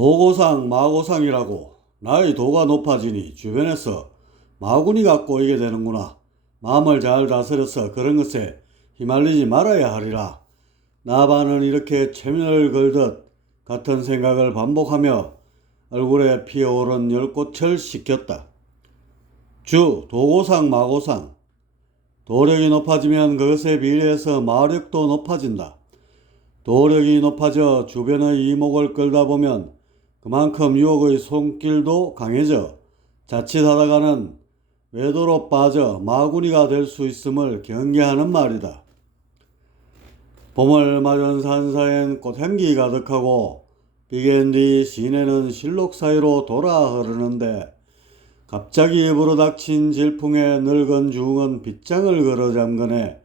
도고상 마고상이라고. 나의 도가 높아지니 주변에서 마구니가 꼬이게 되는구나. 마음을 잘 다스려서 그런 것에 휘말리지 말아야 하리라. 나반은 이렇게 최면을 걸듯 같은 생각을 반복하며 얼굴에 피어오른 열꽃을 씻겼다. 주 도고상 마고상. 도력이 높아지면 그것에 비례해서 마력도 높아진다. 도력이 높아져 주변의 이목을 끌다 보면 그만큼 유혹의 손길도 강해져 자칫하다가는 외도로 빠져 마구니가 될 수 있음을 경계하는 말이다. 봄을 맞은 산사엔 꽃향기 가득하고 비개인 뒤 시내는 실록 사이로 돌아 흐르는데 갑자기 불어닥친 질풍에 늙은 중은 빗장을 걸어 잠그네.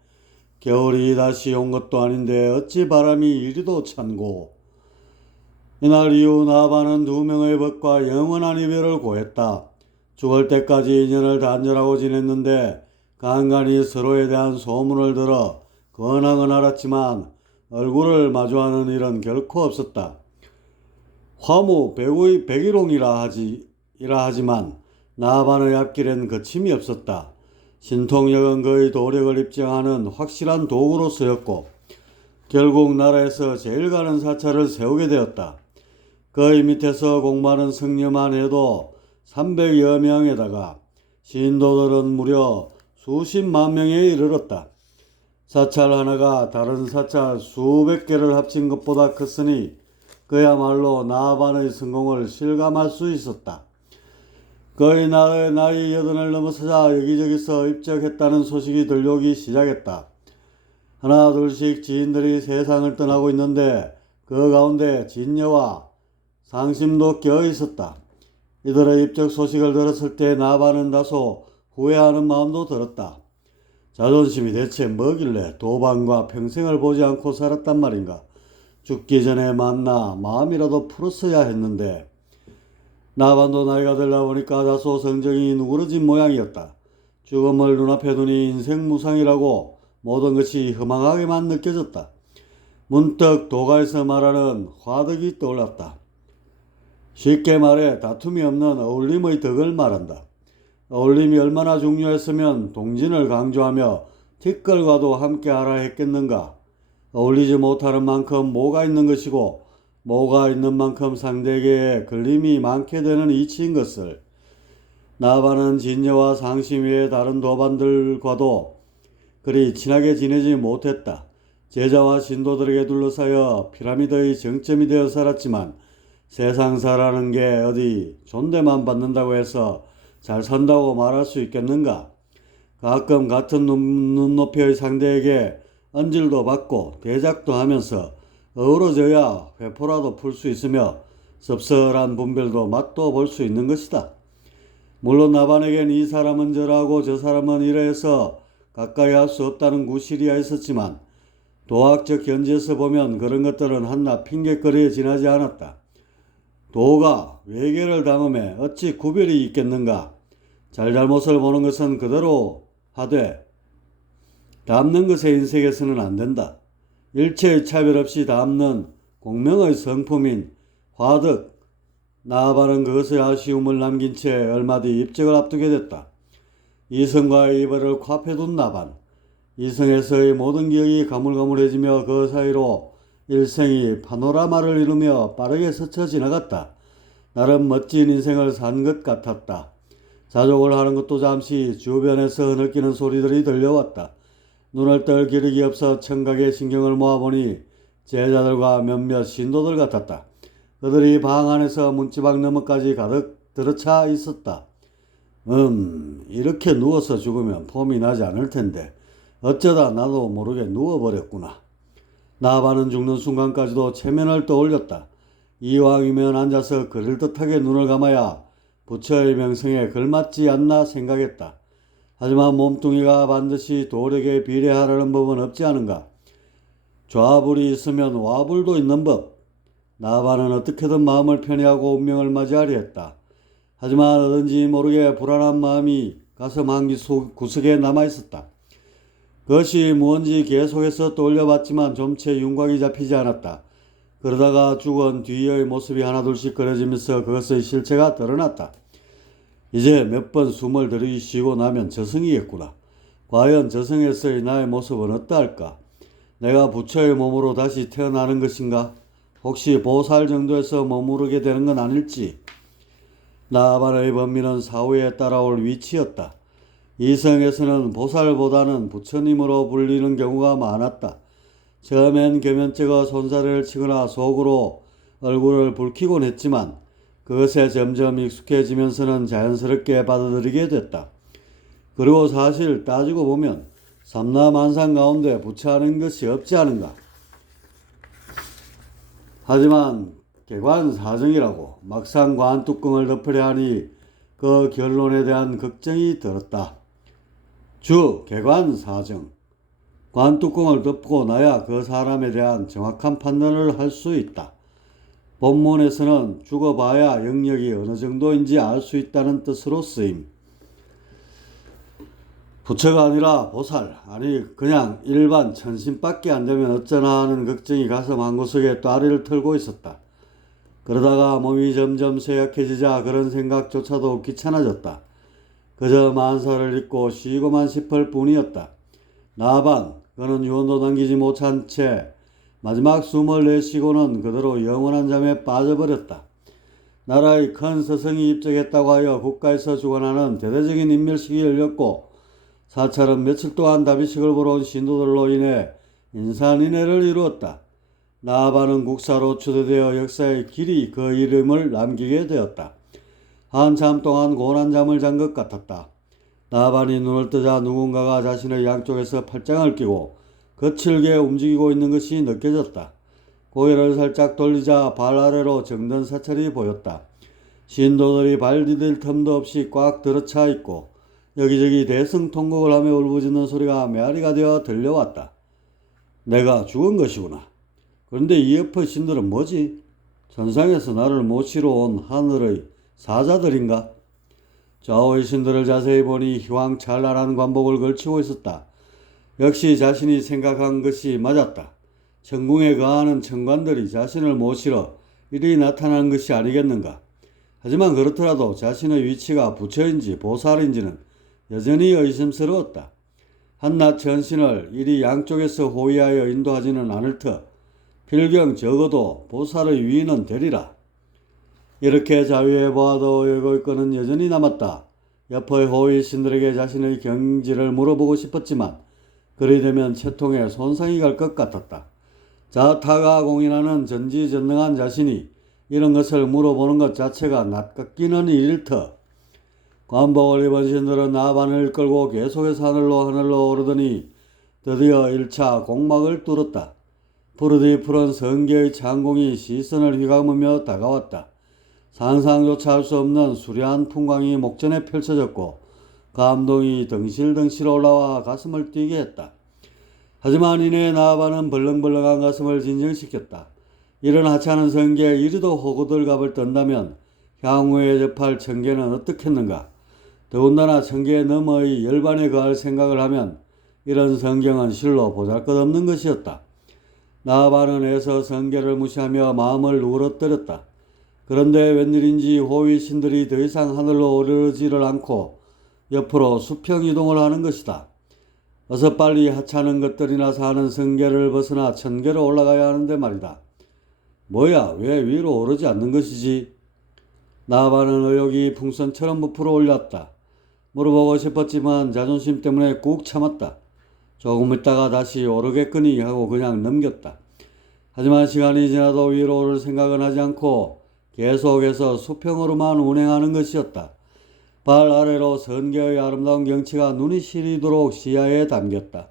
겨울이 다시 온 것도 아닌데 어찌 바람이 이리도 찬고. 이날 이후 나반은 두 명의 벗과 영원한 이별을 고했다. 죽을 때까지 인연을 단절하고 지냈는데 간간히 서로에 대한 소문을 들어 근황은 알았지만 얼굴을 마주하는 일은 결코 없었다. 화무 백일홍이라 하지만 나반의 앞길엔 거침이 없었다. 신통력은 그의 도력을 입증하는 확실한 도구로 쓰였고 결국 나라에서 제일 가는 사찰을 세우게 되었다. 그의 밑에서 공부하는 승려만 해도 300여 명에다가 신도들은 무려 수십만 명에 이르렀다. 사찰 하나가 다른 사찰 수백 개를 합친 것보다 컸으니 그야말로 나반의 성공을 실감할 수 있었다. 그의 나이 80을 넘어서자 여기저기서 입적했다는 소식이 들려오기 시작했다. 하나 둘씩 지인들이 세상을 떠나고 있는데 그 가운데 진녀와 상심도 껴 있었다. 이들의 입적 소식을 들었을 때 나반은 다소 후회하는 마음도 들었다. 자존심이 대체 뭐길래 도반과 평생을 보지 않고 살았단 말인가. 죽기 전에 만나 마음이라도 풀었어야 했는데. 나반도 나이가 들다 보니까 다소 성정이 누그러진 모양이었다. 죽음을 눈앞에 두니 인생 무상이라고 모든 것이 허망하게만 느껴졌다. 문득 도가에서 말하는 화덕이 떠올랐다. 쉽게 말해 다툼이 없는 어울림의 덕을 말한다. 어울림이 얼마나 중요했으면 동진을 강조하며 티끌과도 함께하라 했겠는가. 어울리지 못하는 만큼 뭐가 있는 것이고 뭐가 있는 만큼 상대에게 걸림이 많게 되는 이치인 것을. 나반은 진녀와 상심 외의 다른 도반들과도 그리 친하게 지내지 못했다. 제자와 신도들에게 둘러싸여 피라미드의 정점이 되어 살았지만 세상사라는 게 어디 존대만 받는다고 해서 잘 산다고 말할 수 있겠는가. 가끔 같은 눈높이의 상대에게 언질도 받고 대작도 하면서 어우러져야 회포라도 풀 수 있으며 섭섭한 분별도 맛도 볼 수 있는 것이다. 물론 나반에겐 이 사람은 저라고 저 사람은 이래서 가까이 할 수 없다는 구실이야 있었지만 도학적 현지에서 보면 그런 것들은 한낱 핑곗거리에 지나지 않았다. 도가 외계를 담음에 어찌 구별이 있겠는가. 잘잘못을 보는 것은 그대로 하되 담는 것의 인색에서는 안 된다. 일체의 차별 없이 담는 공명의 성품인 화덕. 나반은 그것의 아쉬움을 남긴 채 얼마 뒤 입적을 앞두게 됐다. 이성과의 이별을 코앞에 둔 나반. 이성에서의 모든 기억이 가물가물해지며 그 사이로 일생이 파노라마를 이루며 빠르게 스쳐 지나갔다. 나름 멋진 인생을 산 것 같았다. 자족을 하는 것도 잠시 주변에서 흐느끼는 소리들이 들려왔다. 눈을 뜰 기력이 없어 청각의 신경을 모아보니 제자들과 몇몇 신도들 같았다. 그들이 방 안에서 문지방 너머까지 가득 들어차 있었다. 이렇게 누워서 죽으면 폼이 나지 않을 텐데 어쩌다 나도 모르게 누워버렸구나. 나반은 죽는 순간까지도 체면을 떠올렸다. 이왕이면 앉아서 그럴듯하게 눈을 감아야 부처의 명성에 걸맞지 않나 생각했다. 하지만 몸뚱이가 반드시 도력에 비례하라는 법은 없지 않은가. 좌불이 있으면 와불도 있는 법. 나반은 어떻게든 마음을 편히하고 운명을 맞이하려 했다. 하지만 어딘지 모르게 불안한 마음이 가슴 한기 구석에 남아있었다. 그것이 무언지 계속해서 떠올려봤지만 좀채 윤곽이 잡히지 않았다. 그러다가 죽은 뒤의 모습이 하나둘씩 그려지면서 그것의 실체가 드러났다. 이제 몇 번 숨을 들이쉬고 나면 저승이겠구나. 과연 저승에서의 나의 모습은 어떠할까? 내가 부처의 몸으로 다시 태어나는 것인가? 혹시 보살 정도에서 머무르게 되는 건 아닐지? 나아반의 범위는 사후에 따라올 위치였다. 이성에서는 보살보다는 부처님으로 불리는 경우가 많았다. 처음엔 계면쩍어 손살을 치거나 속으로 얼굴을 붉히곤 했지만 그것에 점점 익숙해지면서는 자연스럽게 받아들이게 됐다. 그리고 사실 따지고 보면 삼라만상 가운데 부처하는 것이 없지 않은가. 하지만 개관사정이라고 막상 관뚜껑을 덮으려 하니 그 결론에 대한 걱정이 들었다. 개관사정. 관뚜껑을 덮고 나야 그 사람에 대한 정확한 판단을 할 수 있다. 본문에서는 죽어봐야 영역이 어느 정도인지 알 수 있다는 뜻으로 쓰임. 부처가 아니라 보살, 아니 그냥 일반 천신밖에 안 되면 어쩌나 하는 걱정이 가슴 한구석에 또아리를 털고 있었다. 그러다가 몸이 점점 쇠약해지자 그런 생각조차도 귀찮아졌다. 그저 만사를 잊고 쉬고만 싶을 뿐이었다. 나반, 그는 유언도 남기지 못한 채 마지막 숨을 내쉬고는 그대로 영원한 잠에 빠져버렸다. 나라의 큰 스승이 입적했다고 하여 국가에서 주관하는 대대적인 인멸식이 열렸고 사찰은 며칠 동안 다비식을 보러 온 신도들로 인해 인산인해를 이루었다. 나아반은 국사로 추대되어 역사에 길이 그 이름을 남기게 되었다. 한참 동안 고난 잠을 잔 것 같았다. 나아반이 눈을 뜨자 누군가가 자신의 양쪽에서 팔짱을 끼고 거칠게 움직이고 있는 것이 느껴졌다. 고개를 살짝 돌리자 발 아래로 정든 사찰이 보였다. 신도들이 발 디딜 틈도 없이 꽉 들어차 있고 여기저기 대승통곡을 하며 울부짖는 소리가 메아리가 되어 들려왔다. 내가 죽은 것이구나. 그런데 이 옆의 신들은 뭐지? 천상에서 나를 모시러 온 하늘의 사자들인가? 좌우의 신들을 자세히 보니 휘황찬란한 관복을 걸치고 있었다. 역시 자신이 생각한 것이 맞았다. 천궁에 거하는 천관들이 자신을 모시러 이리 나타난 것이 아니겠는가? 하지만 그렇더라도 자신의 위치가 부처인지 보살인지는 여전히 의심스러웠다. 한낱 전신을 이리 양쪽에서 호위하여 인도하지는 않을 터 필경 적어도 보살의 위인은 되리라. 이렇게 자위해 보아도 의거는 여전히 남았다. 옆의 호위 신들에게 자신의 경지를 물어보고 싶었지만 그리 되면 채통에 손상이 갈 것 같았다. 자타가 공인하는 전지전능한 자신이 이런 것을 물어보는 것 자체가 낯깎이는 일일 터. 관복을 입은 신들은 나반을 끌고 계속해서 하늘로 오르더니 드디어 1차 공막을 뚫었다. 푸르디 푸른 성계의 창공이 시선을 휘감으며 다가왔다. 상상조차 할 수 없는 수려한 풍광이 목전에 펼쳐졌고 감동이 덩실덩실 올라와 가슴을 뛰게 했다. 하지만 이내 나아반은 벌렁벌렁한 가슴을 진정시켰다. 이런 하찮은 성계에 이리도 호구들갑을 떤다면 향후에 접할 천계는 어떻겠는가? 더군다나 천계 너머의 열반에 거할 생각을 하면 이런 성경은 실로 보잘것없는 것이었다. 나아반은 애서 성계를 무시하며 마음을 누그러뜨렸다. 그런데 웬일인지 호위 신들이 더 이상 하늘로 오르지를 않고 옆으로 수평 이동을 하는 것이다. 어서 빨리 하찮은 것들이나 사는 성계를 벗어나 천계로 올라가야 하는데 말이다. 뭐야, 왜 위로 오르지 않는 것이지? 나아반은 의욕이 풍선처럼 부풀어 올랐다. 물어보고 싶었지만 자존심 때문에 꾹 참았다. 조금 있다가 다시 오르겠거니 하고 그냥 넘겼다. 하지만 시간이 지나도 위로 오를 생각은 하지 않고 계속해서 수평으로만 운행하는 것이었다. 발 아래로 선계의 아름다운 경치가 눈이 시리도록 시야에 담겼다.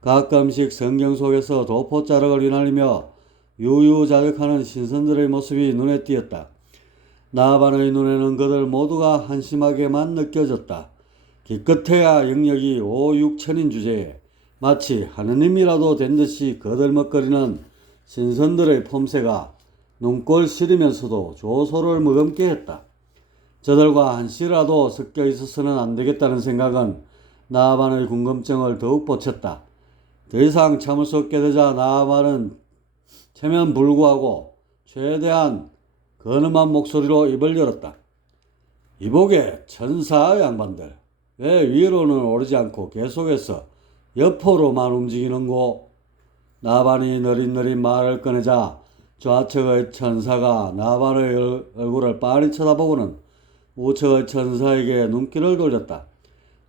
가끔씩 성경 속에서 도포자락을 휘날리며 유유자적하는 신선들의 모습이 눈에 띄었다. 나아반의 눈에는 그들 모두가 한심하게만 느껴졌다. 기껏해야 영역이 5, 6천인 주제에 마치 하느님이라도 된 듯이 거들먹거리는 신선들의 폼새가 눈꼴 시리면서도 조소를 머금게 했다. 저들과 한시라도 섞여 있어서는 안 되겠다는 생각은 나아반의 궁금증을 더욱 보쳤다. 더 이상 참을 수 없게 되자 나아반은 체면 불구하고 최대한 근엄한 목소리로 입을 열었다. 이보게 천사 양반들, 왜 위로는 오르지 않고 계속해서 옆으로만 움직이는고? 나반이 느릿느릿 말을 꺼내자 좌측의 천사가 나반의 얼굴을 빤히 쳐다보고는 우측의 천사에게 눈길을 돌렸다.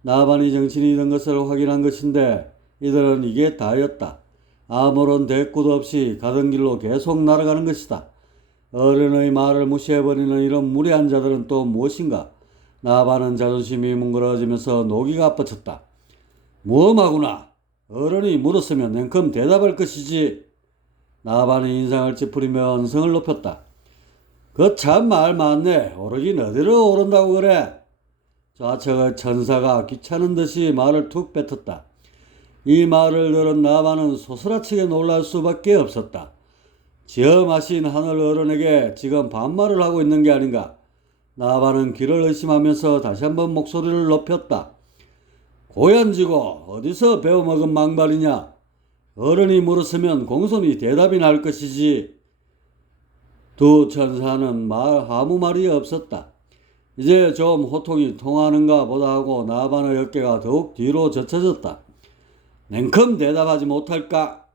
나반이 정신이 든 것을 확인한 것인데 이들은 이게 다였다. 아무런 대꾸도 없이 가던 길로 계속 날아가는 것이다. 어른의 말을 무시해버리는 이런 무례한 자들은 또 무엇인가? 나반은 자존심이 뭉그러지면서 노기가 뻗쳤다. 무엄하구나. 어른이 물었으면 냉큼 대답할 것이지. 나반이 인상을 찌푸리며 언성을 높였다. 그 참 말 많네. 오르긴 어디로 오른다고 그래? 좌측의 천사가 귀찮은 듯이 말을 툭 뱉었다. 이 말을 들은 나반은 소스라치게 놀랄 수밖에 없었다. 지엄하신 하늘 어른에게 지금 반말을 하고 있는 게 아닌가? 나반은 귀를 의심하면서 다시 한번 목소리를 높였다. 고얀지고 어디서 배워먹은 망발이냐? 어른이 물었으면 공손히 대답이 날 것이지. 두 천사는 아무 말이 없었다. 이제 좀 호통이 통하는가 보다 하고 나반의 어깨가 더욱 뒤로 젖혀졌다. 냉큼 대답하지 못할까?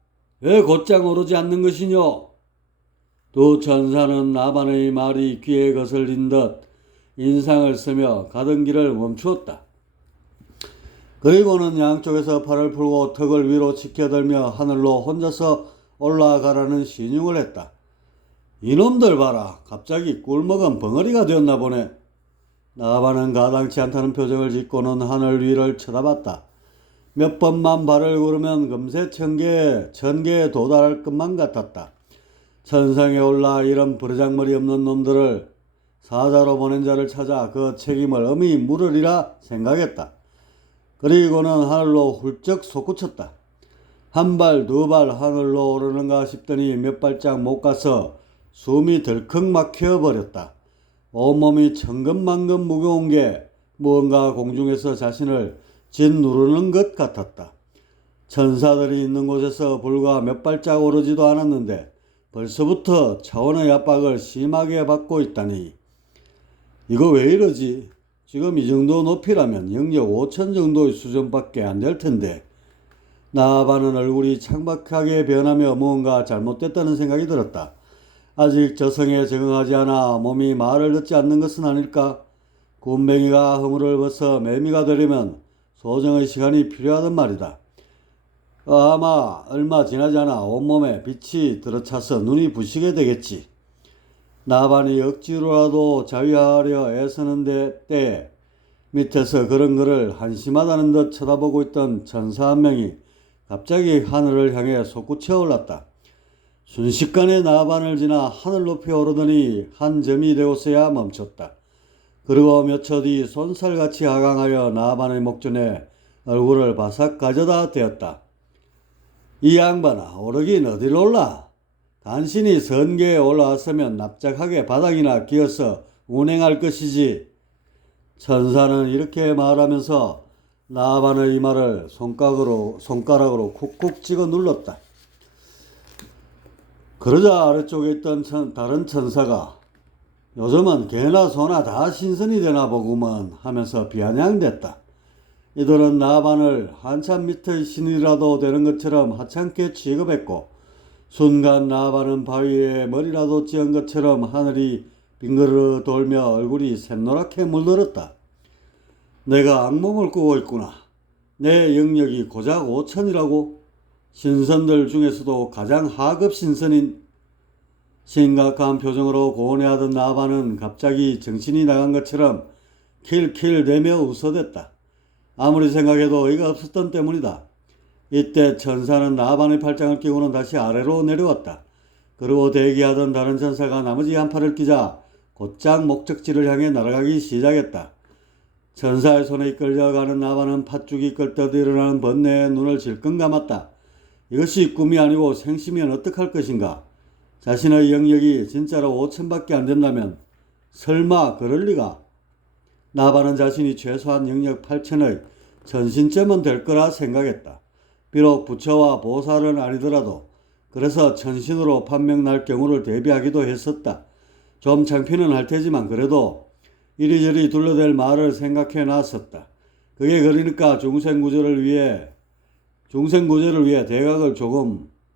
왜 곧장 오르지 않는 것이뇨? 두 천사는 나반의 말이 귀에 거슬린 듯 인상을 쓰며 가던 길을 멈추었다. 그리고는 양쪽에서 팔을 풀고 턱을 위로 치켜들며 하늘로 혼자서 올라가라는 신용을 했다. 이놈들 봐라. 갑자기 꿀먹은 벙어리가 되었나 보네. 나반은 가당치 않다는 표정을 짓고는 하늘 위를 쳐다봤다. 몇 번만 발을 구르면 금세 천계에 도달할 것만 같았다. 천상에 올라 이런 버르장머리 없는 놈들을 사자로 보낸 자를 찾아 그 책임을 엄히 물으리라 생각했다. 그리고는 하늘로 훌쩍 솟구쳤다. 한 발, 두 발 하늘로 오르는가 싶더니 몇 발짝 못 가서 숨이 덜컥 막혀버렸다. 온몸이 천근만근 무거운 게 무언가 공중에서 자신을 짓누르는 것 같았다. 천사들이 있는 곳에서 불과 몇 발짝 오르지도 않았는데 벌써부터 차원의 압박을 심하게 받고 있다니. 이거 왜 이러지? 지금 이 정도 높이라면 영역 5천 정도의 수준밖에 안 될 텐데. 나반은 얼굴이 창박하게 변하며 무언가 잘못됐다는 생각이 들었다. 아직 저성에 적응하지 않아 몸이 말을 듣지 않는 것은 아닐까? 굼벵이가 허물을 벗어 매미가 되려면 소정의 시간이 필요하단 말이다. 아마 얼마 지나지 않아 온몸에 빛이 들어차서 눈이 부시게 되겠지. 나반이 억지로라도 자위하려 애쓰는 때에 밑에서 그런 그를 한심하다는 듯 쳐다보고 있던 천사 한 명이 갑자기 하늘을 향해 솟구쳐 올랐다. 순식간에 나반을 지나 하늘 높이 오르더니 한 점이 되고서야 멈췄다. 그리고 몇 초 뒤 손살같이 하강하여 나반의 목전에 얼굴을 바싹 가져다 대었다. 이 양반아, 오르긴 어딜 올라? 간신히 선계에 올라왔으면 납작하게 바닥이나 기어서 운행할 것이지. 천사는 이렇게 말하면서 나반의 이마를 손가락으로 쿡쿡 찍어 눌렀다. 그러자 아래쪽에 있던 다른 천사가 요즘은 개나 소나 다 신선이 되나 보구먼 하면서 비아냥댔다. 이들은 나반을 한참 밑의 신이라도 되는 것처럼 하찮게 취급했고 순간 나반은 바위에 머리라도 찧은 것처럼 하늘이 빙그르 돌며 얼굴이 샛노랗게 물들었다. 내가 악몽을 꾸고 있구나. 내 영역이 고작 5천이라고? 신선들 중에서도 가장 하급 신선인. 심각한 표정으로 고뇌하던 나반은 갑자기 정신이 나간 것처럼 킬킬대며 웃어댔다. 아무리 생각해도 어이가 없었던 때문이다. 이때 천사는 나반의 팔짱을 끼고는 다시 아래로 내려왔다. 그리고 대기하던 다른 천사가 나머지 한 팔을 끼자 곧장 목적지를 향해 날아가기 시작했다. 천사의 손에 이끌려가는 나반은 팥죽이 끓듯 일어나는 번뇌에 눈을 질끈 감았다. 이것이 꿈이 아니고 생시면 어떡할 것인가? 자신의 영역이 진짜로 5천밖에 안 된다면 설마 그럴 리가? 나반은 자신이 최소한 영역 8천의 전신점은 될 거라 생각했다. 비록 부처와 보살은 아니더라도 그래서 천신으로 판명 날 경우를 대비하기도 했었다. 좀 창피는 할 테지만 그래도 이리저리 둘러댈 말을 생각해 놨었다. 그게 그러니까 중생구제를 위해 대각을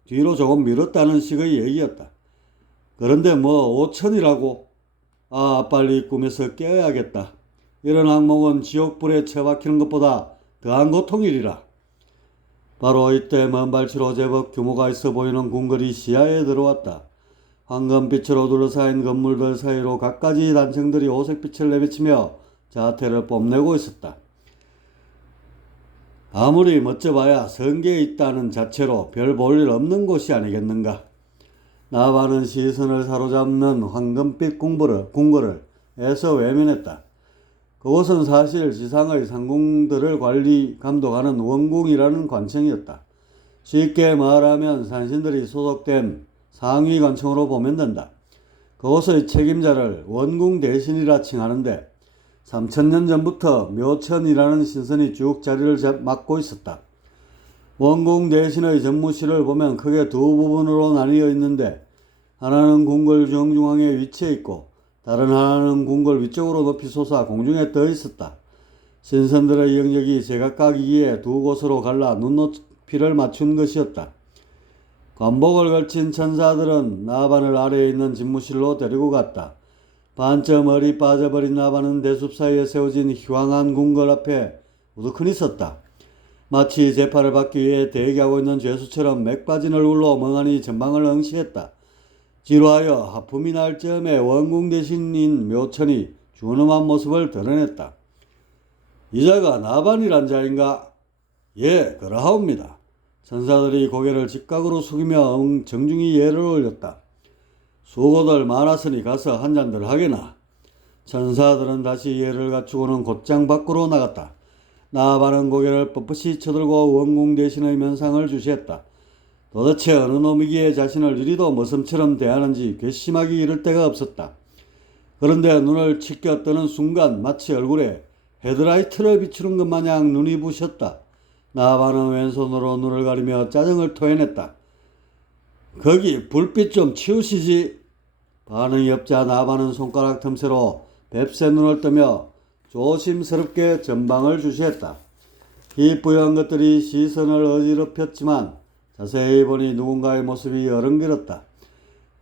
뒤로 조금 밀었다는 식의 얘기였다. 그런데 뭐 5천이라고? 아, 빨리 꿈에서 깨어야겠다. 이런 악몽은 지옥불에 처박히는 것보다 더한 고통이리라. 바로 이때 먼 발치로 제법 규모가 있어 보이는 궁궐이 시야에 들어왔다. 황금빛으로 둘러싸인 건물들 사이로 갖가지 단청들이 오색빛을 내비치며 자태를 뽐내고 있었다. 아무리 멋져봐야 성계에 있다는 자체로 별 볼 일 없는 곳이 아니겠는가. 나반은 시선을 사로잡는 황금빛 궁궐을 애써 외면했다. 그곳은 사실 지상의 상궁들을 감독하는 원궁이라는 관청이었다. 쉽게 말하면 산신들이 소속된 상위 관청으로 보면 된다. 그곳의 책임자를 원궁 대신이라 칭하는데 3000년 전부터 묘천이라는 신선이 쭉 자리를 맡고 있었다. 원궁 대신의 전무실을 보면 크게 두 부분으로 나뉘어 있는데 하나는 궁궐 정중앙에 위치해 있고 다른 하나는 궁궐 위쪽으로 높이 솟아 공중에 떠 있었다. 신선들의 영역이 제각각이기에 두 곳으로 갈라 눈높이를 맞춘 것이었다. 관복을 걸친 천사들은 나반을 아래에 있는 집무실로 데리고 갔다. 반쯤 얼이 빠져버린 나반은 대숲 사이에 세워진 희왕한 궁궐 앞에 우두커니 섰다. 마치 재판을 받기 위해 대기하고 있는 죄수처럼 맥 빠진 얼굴로 멍하니 전방을 응시했다. 지루하여 하품이 날 즈음에 원궁 대신인 묘천이 준엄한 모습을 드러냈다. 이자가 나반이란 자인가? 예, 그러하옵니다. 천사들이 고개를 직각으로 숙이며 정중히 예를 올렸다. 수고들 많았으니 가서 한 잔들 하게나. 천사들은 다시 예를 갖추고는 곧장 밖으로 나갔다. 나반은 고개를 뻣뻣이 쳐들고 원궁 대신의 면상을 주시했다. 도대체 어느 놈이기에 자신을 이리도 머슴처럼 대하는지 괘씸하기 이를 데가 없었다. 그런데 눈을 치켜 뜨는 순간 마치 얼굴에 헤드라이트를 비추는 것 마냥 눈이 부셨다. 나반은 왼손으로 눈을 가리며 짜증을 토해냈다. 거기 불빛 좀 치우시지. 반응이 없자 나반은 손가락 틈새로 뱁새 눈을 뜨며 조심스럽게 전방을 주시했다. 희뿌연 것들이 시선을 어지럽혔지만 자세히 보니 누군가의 모습이 어른길었다.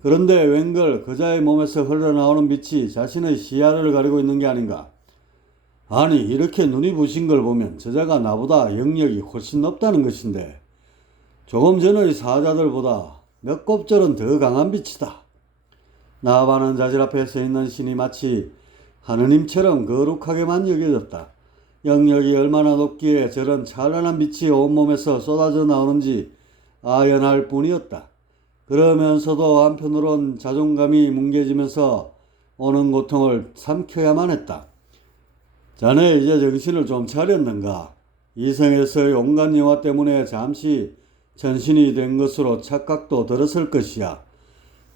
그런데 웬걸 그자의 몸에서 흘러나오는 빛이 자신의 시야를 가리고 있는 게 아닌가. 아니, 이렇게 눈이 부신 걸 보면 저자가 나보다 영역이 훨씬 높다는 것인데 조금 전의 사자들보다 몇 곱절은 더 강한 빛이다. 나반은 자질 앞에 서 있는 신이 마치 하느님처럼 거룩하게만 여겨졌다. 영역이 얼마나 높기에 저런 찬란한 빛이 온몸에서 쏟아져 나오는지 아연할 뿐이었다. 그러면서도 한편으론 자존감이 뭉개지면서 오는 고통을 삼켜야만 했다. 자네 이제 정신을 좀 차렸는가? 이생에서의 온갖 영화 때문에 잠시 천신이 된 것으로 착각도 들었을 것이야.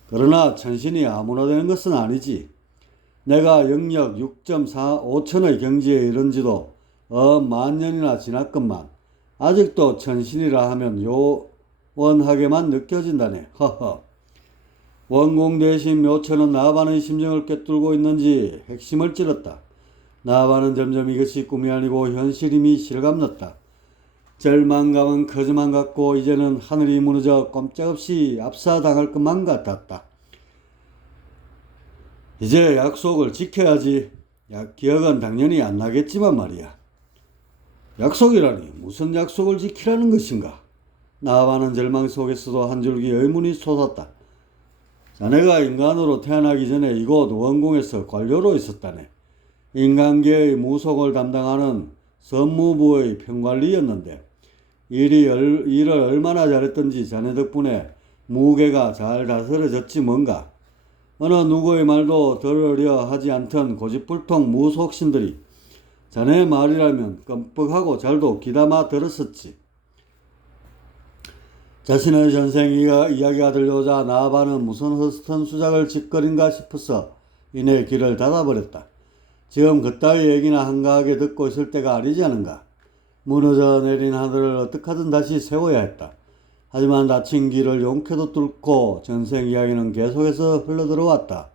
그러나 천신이 아무나 되는 것은 아니지. 내가 영역 6.5천의 경지에 이른 지도 만년이나 지났건만 아직도 천신이라 하면 요원하게만 느껴진다네. 허허. 원궁 대신 묘천은 나반의 심정을 꿰뚫고 있는지 핵심을 찔렀다. 나반은 점점 이것이 꿈이 아니고 현실임이 실감났다. 절망감은 커져만 갔고 이제는 하늘이 무너져 꼼짝없이 압사당할 것만 같았다. 이제 약속을 지켜야지. 기억은 당연히 안 나겠지만 말이야. 약속이라니 무슨 약속을 지키라는 것인가? 나반은 절망 속에서도 한 줄기 의문이 솟았다. 자네가 인간으로 태어나기 전에 이곳 원궁에서 관료로 있었다네. 인간계의 무속을 담당하는 선무부의 평관리였는데 일을 얼마나 잘했던지 자네 덕분에 무게가 잘 다스려졌지 뭔가. 어느 누구의 말도 들으려 하지 않던 고집불통 무속신들이 자네 말이라면 끔뻑하고 잘도 귀담아 들었었지. 자신의 전생 이야기가 들려오자 나반은 무슨 허스턴 수작을 짓거린가 싶어서 이내 귀를 닫아버렸다. 지금 그따위 얘기나 한가하게 듣고 있을 때가 아니지 않은가. 무너져 내린 하늘을 어떡하든 다시 세워야 했다. 하지만 닫힌 길을 용케도 뚫고 전생 이야기는 계속해서 흘러들어왔다.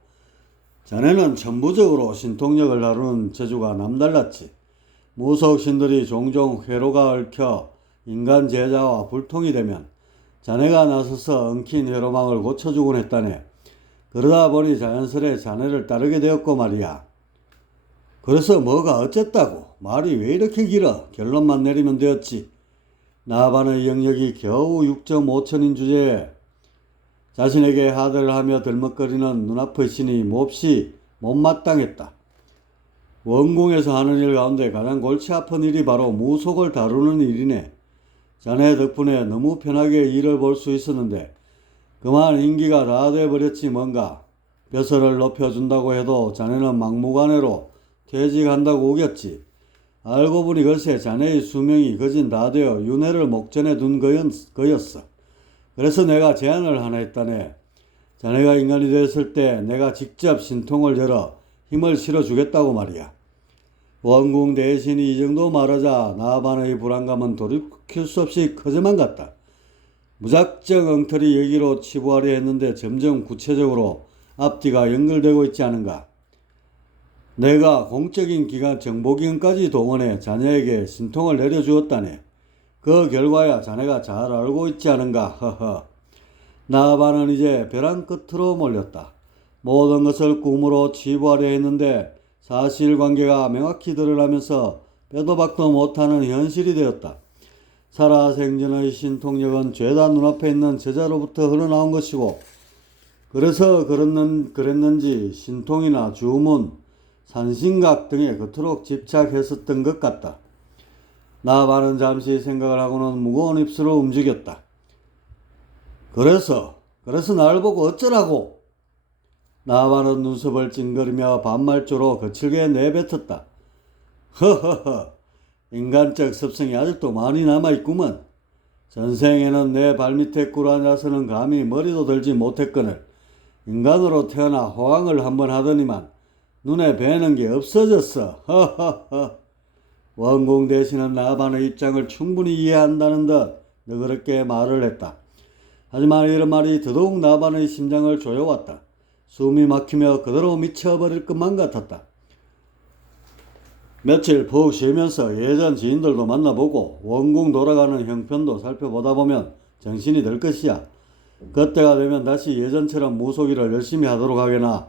자네는 천부적으로 신통력을 다루는 재주가 남달랐지. 무속신들이 종종 회로가 얽혀 인간 제자와 불통이 되면 자네가 나서서 엉킨 회로망을 고쳐주곤 했다네. 그러다 보니 자연스레 자네를 따르게 되었고 말이야. 그래서 뭐가 어쨌다고? 말이 왜 이렇게 길어? 결론만 내리면 되었지. 나반의 영역이 겨우 6.5천인 주제에 자신에게 하대를 하며 들먹거리는 눈앞의 신이 몹시 못마땅했다. 원궁에서 하는 일 가운데 가장 골치 아픈 일이 바로 무속을 다루는 일이네. 자네 덕분에 너무 편하게 일을 볼 수 있었는데 그만 임기가 다 돼버렸지 뭔가. 벼슬을 높여준다고 해도 자네는 막무가내로 퇴직한다고 우겼지. 알고 보니 글쎄 자네의 수명이 거진 다 되어 윤회를 목전에 둔 거였어. 그래서 내가 제안을 하나 했다네. 자네가 인간이 됐을 때 내가 직접 신통을 열어 힘을 실어주겠다고 말이야. 원궁 대신이 이 정도 말하자 나반의 불안감은 돌이킬 수 없이 커져만 갔다. 무작정 엉터리 얘기로 치부하려 했는데 점점 구체적으로 앞뒤가 연결되고 있지 않은가. 내가 공적인 기관 정보기관까지 동원해 자네에게 신통을 내려주었다네. 그 결과야 자네가 잘 알고 있지 않은가. 허허. 나반은 이제 벼랑 끝으로 몰렸다. 모든 것을 꿈으로 치부하려 했는데 사실관계가 명확히 드러나면서 빼도 박도 못하는 현실이 되었다. 살아생전의 신통력은 죄다 눈앞에 있는 제자로부터 흘러나온 것이고 그래서 그랬는지 신통이나 주문, 산신각 등에 그토록 집착했었던 것 같다. 나반은 잠시 생각을 하고는 무거운 입술을 움직였다. 그래서 날 보고 어쩌라고? 나반은 눈썹을 찡그리며 반말조로 거칠게 내뱉었다. 허허허, 인간적 습성이 아직도 많이 남아있구먼. 전생에는 내 발밑에 꿇어앉아서는 감히 머리도 들지 못했거늘 인간으로 태어나 호강을 한번 하더니만 눈에 뵈는 게 없어졌어. 허허허. 원궁 대신은 나반의 입장을 충분히 이해한다는 듯 너그럽게 말을 했다. 하지만 이런 말이 더더욱 나반의 심장을 조여왔다. 숨이 막히며 그대로 미쳐버릴 것만 같았다. 며칠 푹 쉬면서 예전 지인들도 만나보고 원궁 돌아가는 형편도 살펴보다 보면 정신이 들 것이야. 그때가 되면 다시 예전처럼 무속일을 열심히 하도록 하게나.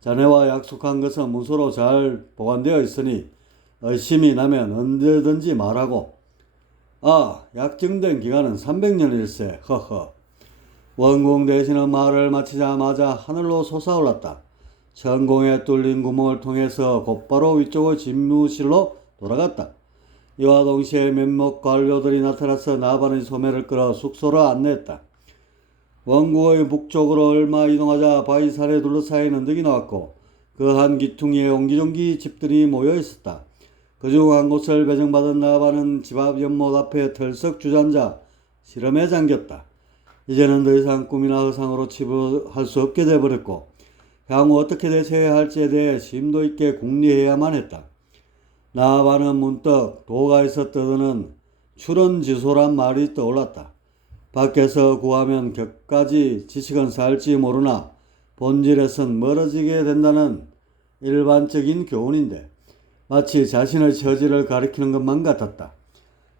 자네와 약속한 것은 문서로 잘 보관되어 있으니 의심이 나면 언제든지 말하고. 아, 약정된 기간은 300년일세. 허허. 원궁 대신은 말을 마치자마자 하늘로 솟아올랐다. 천공에 뚫린 구멍을 통해서 곧바로 위쪽의 집무실로 돌아갔다. 이와 동시에 몇몇 관료들이 나타나서 나반의 소매를 끌어 숙소로 안내했다. 원궁의 북쪽으로 얼마 이동하자 바위산에 둘러싸인 언덕이 나왔고 그 한 기퉁이에 옹기종기 집들이 모여 있었다. 그중 한 곳을 배정받은 나반은 집 앞 연못 앞에 털썩 주저앉아 실험에 잠겼다. 이제는 더 이상 꿈이나 허상으로 치부할 수 없게 되어버렸고 향후 어떻게 대처해야 할지에 대해 심도 있게 궁리해야만 했다. 나반은 문득 도가에서 떠드는 출원지소란 말이 떠올랐다. 밖에서 구하면 격까지 지식은 살지 모르나 본질에선 멀어지게 된다는 일반적인 교훈인데 마치 자신의 처지를 가리키는 것만 같았다.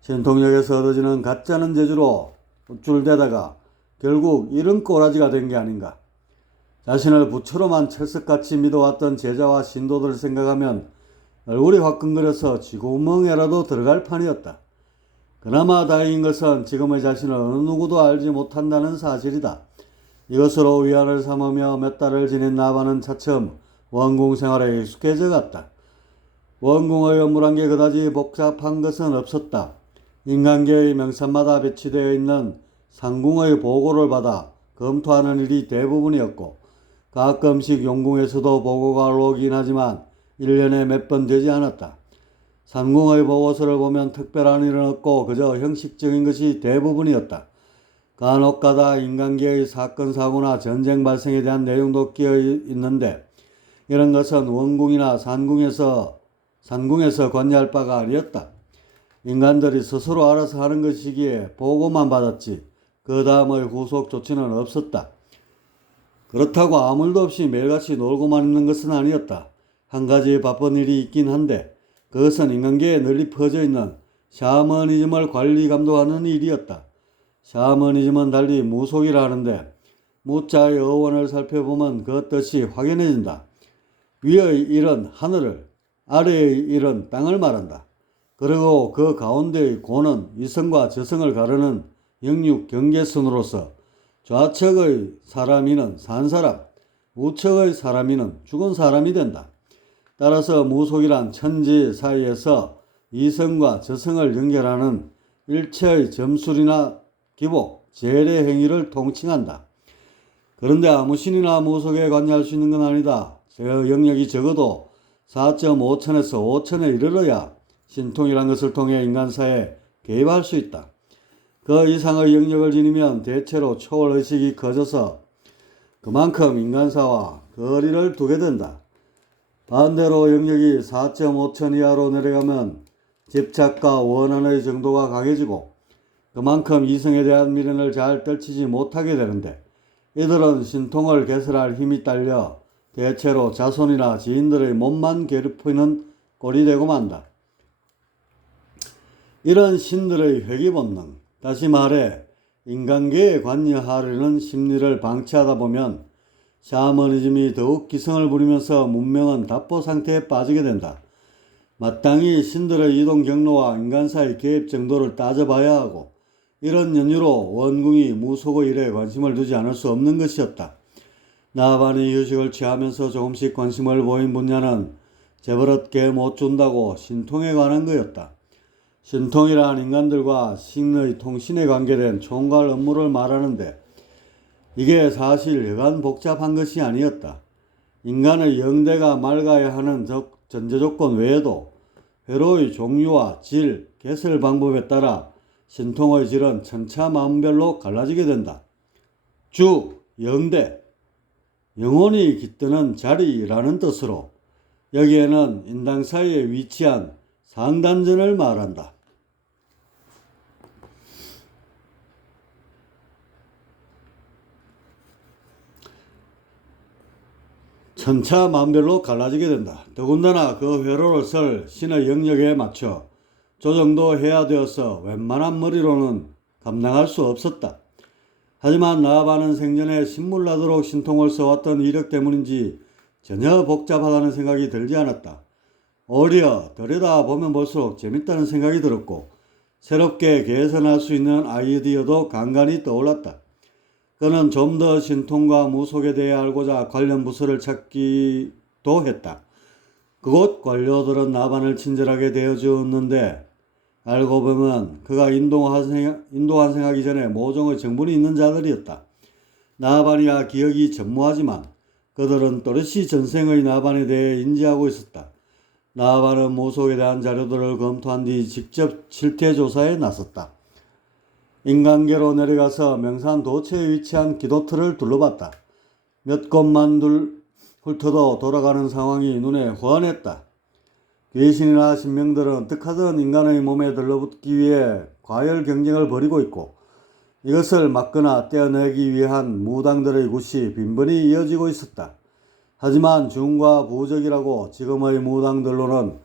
신통력에서 얻어지는 가짜는 재주로 우쭐대다가 결국 이런 꼬라지가 된 게 아닌가. 자신을 부처로만 철석같이 믿어왔던 제자와 신도들을 생각하면 얼굴이 화끈거려서 쥐구멍에라도 들어갈 판이었다. 그나마 다행인 것은 지금의 자신을 어느 누구도 알지 못한다는 사실이다. 이것으로 위안을 삼으며 몇 달을 지낸 나반은 차츰 원궁 생활에 익숙해져 갔다. 원궁의 업무란 게 그다지 복잡한 것은 없었다. 인간계의 명산마다 배치되어 있는 상궁의 보고를 받아 검토하는 일이 대부분이었고 가끔씩 용궁에서도 보고가 오긴 하지만 1년에 몇 번 되지 않았다. 상궁의 보고서를 보면 특별한 일은 없고 그저 형식적인 것이 대부분이었다. 간혹가다 인간계의 사건 사고나 전쟁 발생에 대한 내용도 끼어 있는데 이런 것은 원궁이나 산궁에서 관여할 바가 아니었다. 인간들이 스스로 알아서 하는 것이기에 보고만 받았지 그 다음의 후속 조치는 없었다. 그렇다고 아무 일도 없이 매일같이 놀고만 있는 것은 아니었다. 한 가지 바쁜 일이 있긴 한데 그것은 인간계에 널리 퍼져 있는 샤머니즘을 관리 감독하는 일이었다. 샤머니즘은 달리 무속이라 하는데 무자의 어원을 살펴보면 그 뜻이 확연해진다. 위의 일은 하늘을, 아래의 일은 땅을 말한다. 그리고 그 가운데의 고는 위성과 저성을 가르는 영육 경계선으로서 좌측의 사람이는 산 사람, 우측의 사람이는 죽은 사람이 된다. 따라서 무속이란 천지 사이에서 이성과 저성을 연결하는 일체의 점술이나 기복, 재래 행위를 통칭한다. 그런데 아무 신이나 무속에 관여할 수 있는 건 아니다. 그 영역이 적어도 4.5천에서 5천에 이르러야 신통이란 것을 통해 인간사에 개입할 수 있다. 그 이상의 영역을 지니면 대체로 초월의식이 커져서 그만큼 인간사와 거리를 두게 된다. 반대로 영역이 4.5천 이하로 내려가면 집착과 원한의 정도가 강해지고 그만큼 이성에 대한 미련을 잘 떨치지 못하게 되는데 이들은 신통을 개설할 힘이 딸려 대체로 자손이나 지인들의 몸만 괴롭히는 꼴이 되고 만다. 이런 신들의 회귀본능, 다시 말해 인간계에 관여하려는 심리를 방치하다 보면 샤머니즘이 더욱 기승을 부리면서 문명은 답보 상태에 빠지게 된다. 마땅히 신들의 이동 경로와 인간사의 개입 정도를 따져봐야 하고 이런 연유로 원궁이 무속의 일에 관심을 두지 않을 수 없는 것이었다. 나반이 휴식을 취하면서 조금씩 관심을 보인 분야는 재버릇게 못 준다고 신통에 관한 거였다. 신통이란 인간들과 신의 통신에 관계된 총괄 업무를 말하는데 이게 사실 여간 복잡한 것이 아니었다. 인간의 영대가 맑아야 하는 전제조건 외에도 회로의 종류와 질, 개설 방법에 따라 신통의 질은 천차만별로 갈라지게 된다. 주, 영대, 영혼이 깃드는 자리라는 뜻으로 여기에는 인당 사이에 위치한 상단전을 말한다. 천차만별로 갈라지게 된다. 더군다나 그 회로를 설 신의 영역에 맞춰 조정도 해야 되어서 웬만한 머리로는 감당할 수 없었다. 하지만 나아바는 생전에 신물나도록 신통을 써왔던 이력 때문인지 전혀 복잡하다는 생각이 들지 않았다. 오히려 들여다보면 볼수록 재밌다는 생각이 들었고 새롭게 개선할 수 있는 아이디어도 간간히 떠올랐다. 그는 좀 더 신통과 무속에 대해 알고자 관련 부서를 찾기도 했다. 그곳 관료들은 나반을 친절하게 대해주었는데 알고 보면 그가 인도 환생하기 전에 모종의 정분이 있는 자들이었다. 나반이야 기억이 전무하지만 그들은 또렷이 전생의 나반에 대해 인지하고 있었다. 나반은 무속에 대한 자료들을 검토한 뒤 직접 실태조사에 나섰다. 인간계로 내려가서 명산 도처에 위치한 기도틀을 둘러봤다. 몇 곳만 훑어도 돌아가는 상황이 눈에 훤했다. 귀신이나 신명들은 어떡하든 인간의 몸에 들러붙기 위해 과열 경쟁을 벌이고 있고 이것을 막거나 떼어내기 위한 무당들의 굿이 빈번히 이어지고 있었다. 하지만 중과 부적이라고 지금의 무당들로는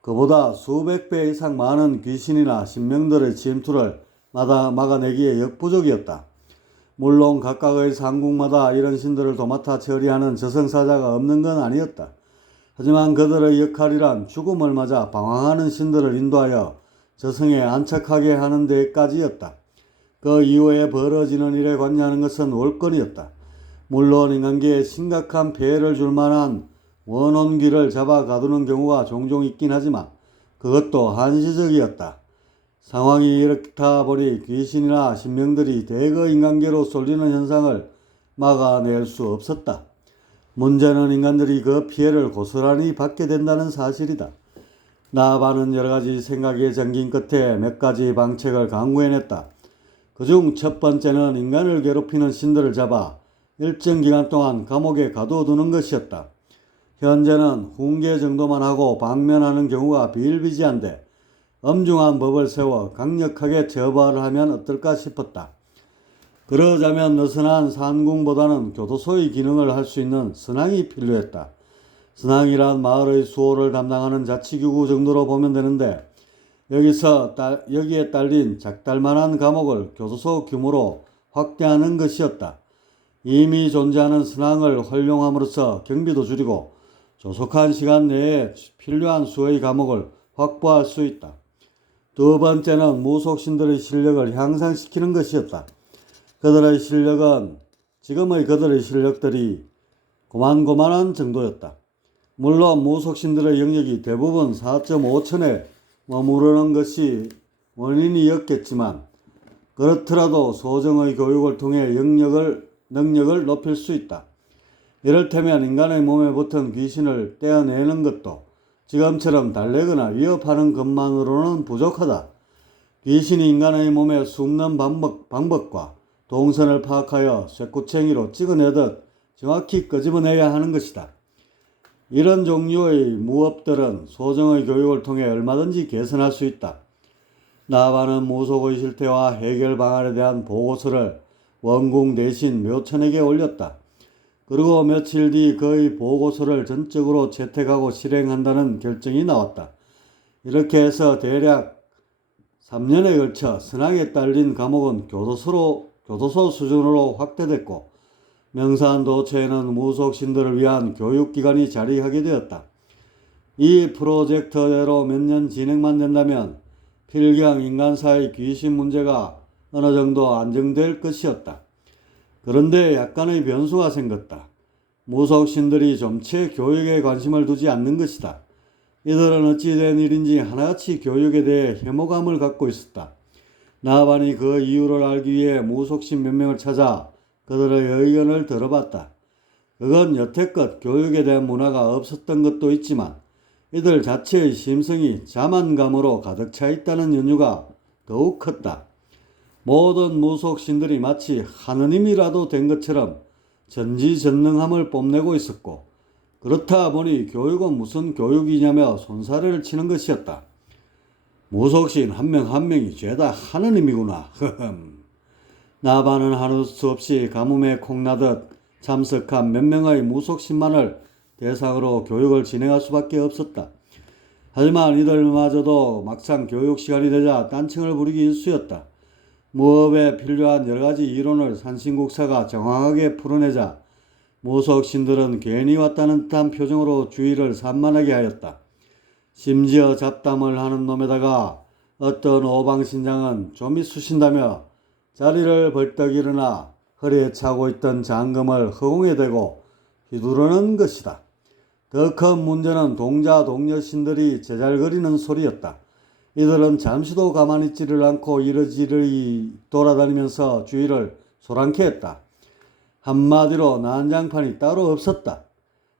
그보다 수백 배 이상 많은 귀신이나 신명들의 침투를 막아내기에 역부족이었다. 물론 각각의 상국마다 이런 신들을 도맡아 처리하는 저승사자가 없는 건 아니었다. 하지만 그들의 역할이란 죽음을 맞아 방황하는 신들을 인도하여 저승에 안착하게 하는 데까지였다. 그 이후에 벌어지는 일에 관여하는 것은 올건이었다. 물론 인간계에 심각한 폐해를 줄 만한 원혼귀를 잡아 가두는 경우가 종종 있긴 하지만 그것도 한시적이었다. 상황이 이렇다 보니 귀신이나 신명들이 대거 인간계로 쏠리는 현상을 막아낼 수 없었다. 문제는 인간들이 그 피해를 고스란히 받게 된다는 사실이다. 나아바는 여러가지 생각에 잠긴 끝에 몇 가지 방책을 강구해냈다. 그중 첫 번째는 인간을 괴롭히는 신들을 잡아 일정 기간 동안 감옥에 가둬두는 것이었다. 현재는 훈계 정도만 하고 방면하는 경우가 비일비재한데 엄중한 법을 세워 강력하게 처벌을 하면 어떨까 싶었다. 그러자면 느슨한 산궁보다는 교도소의 기능을 할 수 있는 선항이 필요했다. 선항이란 마을의 수호를 담당하는 자치기구 정도로 보면 되는데 여기에 딸린 작달만한 감옥을 교도소 규모로 확대하는 것이었다. 이미 존재하는 선항을 활용함으로써 경비도 줄이고 조속한 시간 내에 필요한 수의 감옥을 확보할 수 있다. 두 번째는 무속신들의 실력을 향상시키는 것이었다. 지금의 그들의 실력들이 고만고만한 정도였다. 물론 무속신들의 영역이 대부분 4.5천에 머무르는 것이 원인이었겠지만 그렇더라도 소정의 교육을 통해 능력을 높일 수 있다. 이를테면 인간의 몸에 붙은 귀신을 떼어내는 것도 지금처럼 달래거나 위협하는 것만으로는 부족하다. 귀신이 인간의 몸에 숨는 방법과 동선을 파악하여 쇠꼬챙이로 찍어내듯 정확히 끄집어내야 하는 것이다. 이런 종류의 무업들은 소정의 교육을 통해 얼마든지 개선할 수 있다. 나반은 무속의 실태와 해결 방안에 대한 보고서를 원궁 대신 묘천에게 올렸다. 그리고 며칠 뒤 그의 보고서를 전적으로 채택하고 실행한다는 결정이 나왔다. 이렇게 해서 대략 3년에 걸쳐 선항에 딸린 감옥은 교도소 수준으로 확대됐고 명산도처에는 무속신들을 위한 교육기관이 자리하게 되었다. 이 프로젝트대로 몇 년 진행만 된다면 필경 인간사의 귀신 문제가 어느 정도 안정될 것이었다. 그런데 약간의 변수가 생겼다. 무속신들이 좀채 교육에 관심을 두지 않는 것이다. 이들은 어찌된 일인지 하나같이 교육에 대해 혐오감을 갖고 있었다. 나반이 그 이유를 알기 위해 무속신 몇 명을 찾아 그들의 의견을 들어봤다. 그건 여태껏 교육에 대한 문화가 없었던 것도 있지만 이들 자체의 심성이 자만감으로 가득 차 있다는 연유가 더욱 컸다. 모든 무속신들이 마치 하느님이라도 된 것처럼 전지전능함을 뽐내고 있었고 그렇다 보니 교육은 무슨 교육이냐며 손사래를 치는 것이었다. 무속신 한 명 한 명이 죄다 하느님이구나. 나반은 하는 수 없이 가뭄에 콩나듯 참석한 몇 명의 무속신만을 대상으로 교육을 진행할 수밖에 없었다. 하지만 이들마저도 막상 교육 시간이 되자 딴청을 부리기 일쑤였다. 무업에 필요한 여러가지 이론을 산신국사가 정확하게 풀어내자 무속신들은 괜히 왔다는 듯한 표정으로 주의를 산만하게 하였다. 심지어 잡담을 하는 놈에다가 어떤 오방신장은 좀이 쑤신다며 자리를 벌떡 일어나 허리에 차고 있던 장금을 허공에 대고 휘두르는 것이다. 더 큰 문제는 동자동녀신들이 제잘거리는 소리였다. 이들은 잠시도 가만히 있지를 않고 이러지르이 돌아다니면서 주위를 소란케 했다. 한마디로 난장판이 따로 없었다.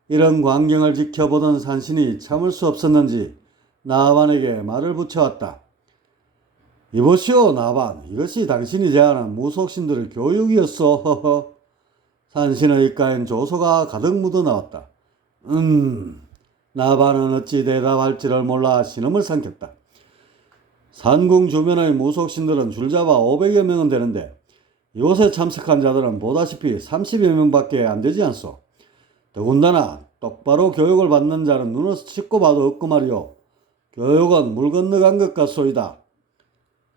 이런 광경을 지켜보던 산신이 참을 수 없었는지 나반에게 말을 붙여왔다. 이보시오 나반, 이것이 당신이 제안한 무속신들의 교육이었어. 허허. 산신의 입가엔 조소가 가득 묻어나왔다. 나반은 어찌 대답할지를 몰라 신음을 삼켰다. 산궁 주변의 무속신들은 줄잡아 500여 명은 되는데 이곳에 참석한 자들은 보다시피 30여 명밖에 안 되지 않소. 더군다나 똑바로 교육을 받는 자는 눈을 씻고 봐도 없고 말이오. 교육은 물 건너간 것 같소이다.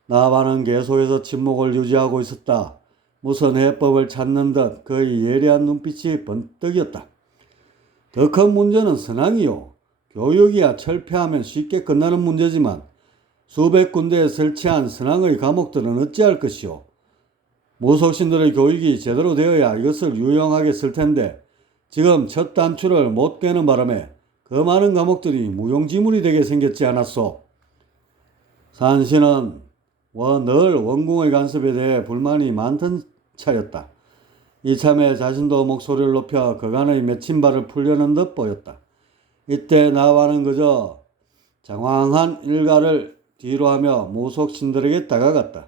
나반은 계속해서 침묵을 유지하고 있었다. 무슨 해법을 찾는 듯 그의 예리한 눈빛이 번뜩였다. 더 큰 문제는 선항이요. 교육이야 철폐하면 쉽게 끝나는 문제지만 수백 군데에 설치한 선항의 감옥들은 어찌할 것이오. 무속신들의 교육이 제대로 되어야 이것을 유용하게 쓸 텐데 지금 첫 단추를 못 꿰는 바람에 그 많은 감옥들이 무용지물이 되게 생겼지 않았소. 산신은 늘 원궁의 간섭에 대해 불만이 많던 차였다. 이참에 자신도 목소리를 높여 그간의 맺힌 바를 풀려는 듯 보였다. 이때 나반은 그저 장황한 일가를 뒤로하며 무속신들에게 다가갔다.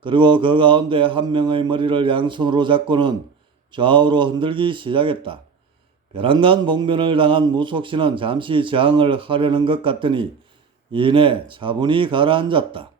그리고 그 가운데 한 명의 머리를 양손으로 잡고는 좌우로 흔들기 시작했다. 벼랑간 봉변을 당한 무속신은 잠시 저항을 하려는 것 같더니 이내 차분히 가라앉았다.